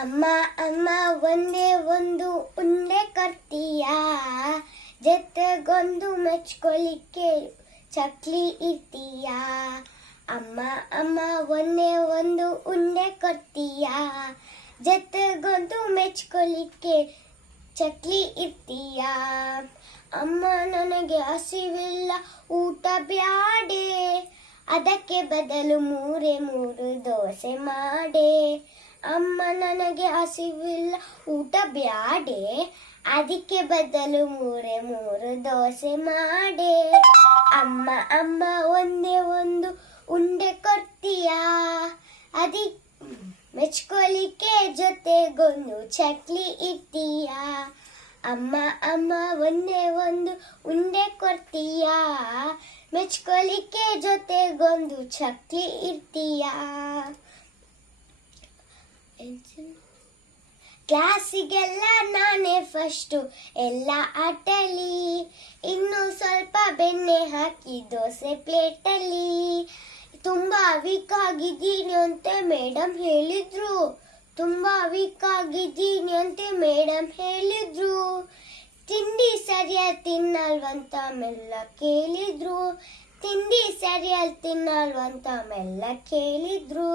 ಅಮ್ಮ ಅಮ್ಮ ಒಂದೇ ಒಂದು ಉಂಡೆ ಕೊಡ್ತೀಯಾ, ಜೊತೆಗೊಂದು ಮೆಚ್ಕೊಲಿಕ್ಕೆ ಚಕ್ಲಿ ಇರ್ತೀಯಾ. ಅಮ್ಮ ಅಮ್ಮ ಒಂದೇ ಒಂದು ಉಂಡೆ ಕೊಡ್ತೀಯಾ, ಜೊತೆಗೊಂದು ಮೆಚ್ಕೊಲಿಕ್ಕೆ ಚಕ್ಲಿ ಇರ್ತೀಯಾ. ಅಮ್ಮ ನನಗೆ ಹಸಿವಿಲ್ಲ ಊಟ ಬ್ಯಾಡೆ, ಅದಕ್ಕೆ ಬದಲು ಮೂರೇ ಮೂರು ದೋಸೆ ಮಾಡೆ. ಅಮ್ಮ ನನಗೆ ಹಸಿವಿಲ್ಲ ಊಟ ಬ್ಯಾಡೆ, ಅದಕ್ಕೆ ಬದಲು ಮೂರೇ ಮೂರು ದೋಸೆ ಮಾಡೆ. ಅಮ್ಮ ಅಮ್ಮ ಒಂದೇ ಒಂದು ಉಂಡೆ ಕೊಡ್ತೀಯಾ, ಅದಕ್ಕೆ ಮೆಚ್ಕೊಲಿಕ್ಕೆ ಜೊತೆಗೊಂದು ಚಕ್ಲಿ ಇರ್ತೀಯಾ. ಅಮ್ಮ ಅಮ್ಮ ಒಂದೇ ಒಂದು ಉಂಡೆ ಕೊಡ್ತೀಯಾ, ಮೆಚ್ಕೊಲಿಕ್ಕೆ ಜೊತೆಗೊಂದು ಚಕ್ಲಿ ಇರ್ತೀಯಾ. ಕ್ಲಾಸಿಗೆಲ್ಲ ನಾನೇ ಫಸ್ಟು ಎಲ್ಲ ಆಟಲಿ, ಇನ್ನು ಸ್ವಲ್ಪ ಬೆಣ್ಣೆ ಹಾಕಿ ದೋಸೆ ಪ್ಲೇಟಲ್ಲಿ. ತುಂಬಾ ವೀಕ್ ಆಗಿದ್ದೀನಿ ಅಂತ ಮೇಡಮ್ ಹೇಳಿದ್ರು, ತುಂಬಾ ವೀಕ್ ಆಗಿದ್ದೀನಿ ಅಂತ ಮೇಡಮ್ ಹೇಳಿದ್ರು. ತಿಂಡಿ ಸರಿಯಾಗಿ ತಿನ್ನಲ್ವಂತ ಮೆಲ್ಲ ಕೇಳಿದ್ರು, ತಿಂಡಿ ಸರಿಯಾಗಿ ತಿನ್ನಲ್ವಂತ ಮೆಲ್ಲ ಕೇಳಿದ್ರು.